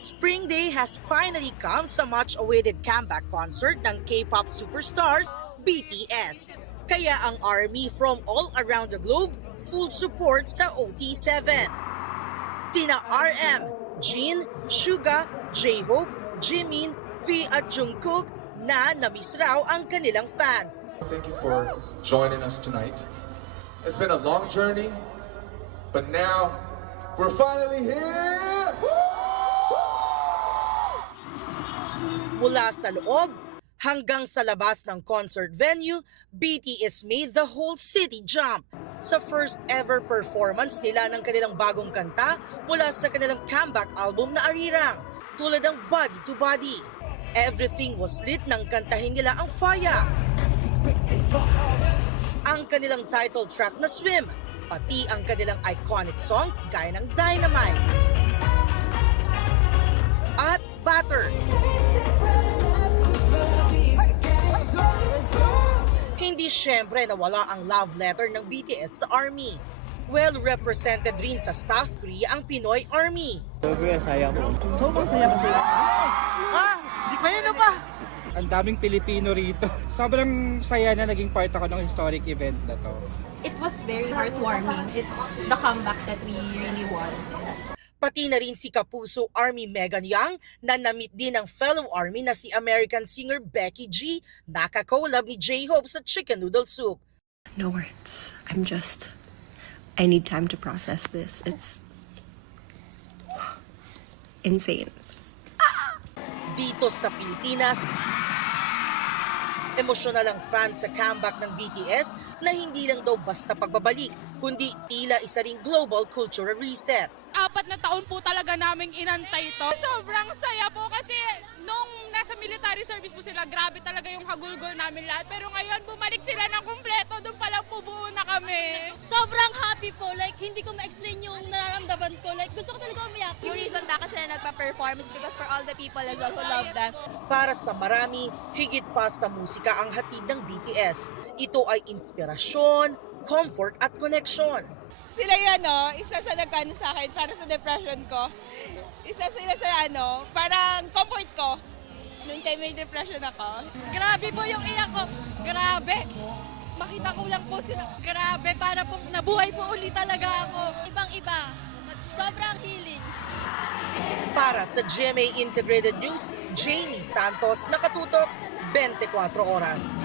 Spring Day has finally come sa much-awaited comeback concert ng K-pop superstars BTS. Kaya ang ARMY from all around the globe, full support sa OT7. Sina RM, Jin, Suga, J-Hope, Jimin, V at Jungkook na namiss raw ang kanilang fans. Thank you for joining us tonight. It's been a long journey, but now we're finally here! Mula sa loob hanggang sa labas ng concert venue, BTS made the whole city jump. Sa first ever performance nila ng kanilang bagong kanta mula sa kanilang comeback album na Arirang, tulad ng Body to Body. Everything was lit nang kantahin nila ang Faya, ang kanilang title track na Swim, pati ang kanilang iconic songs gaya ng Dynamite at Butter. Hindi syempre nawala ang love letter ng BTS sa ARMY. Well represented rin sa South Korea ang Pinoy ARMY. Sobrang saya ko. Sobrang saya kasi. Di pa yun na ba? Ang daming Pilipino rito. Sobrang saya na naging part ako ng historic event na to. It was very heartwarming. It's the comeback that we really want. Pati na rin si Kapuso ARMY Megan Young na na-meet din ng fellow ARMY na si American singer Becky G, naka-collab ni J-Hope sa Chicken Noodle Soup. No words. I need time to process this. It's insane. Dito sa Pilipinas, emosyonal ang fans sa comeback ng BTS na hindi lang daw basta pagbabalik, kundi tila isa ring global cultural reset. 4 na taon po talaga naming inantay ito. Sobrang saya po kasi nung nasa military service po sila, grabe talaga yung hagulgol namin lahat. Pero ngayon, bumalik sila ng kumpleto, doon pa lang po buo na kami. Sobrang happy po. Like, hindi ko ma-explain yung nararamdaman ko. Like, gusto ko talaga umiyak. Yung reason bakit sila nagpa-perform is because for all the people as well who love them. Para sa marami, higit pa sa musika ang hatid ng BTS. Ito ay inspirasyon, comfort at connection. Sila yan, no? Isa sa nagkano sa akin para sa depression ko. Isa sila sa parang comfort ko. Noong time may depression ako. Grabe po yung iyak ko. Grabe. Makita ko lang po sila. Grabe, para po nabuhay po ulit talaga ako. Ibang-iba. Sobrang healing. Para sa GMA Integrated News, Jamie Santos, nakatutok 24 oras.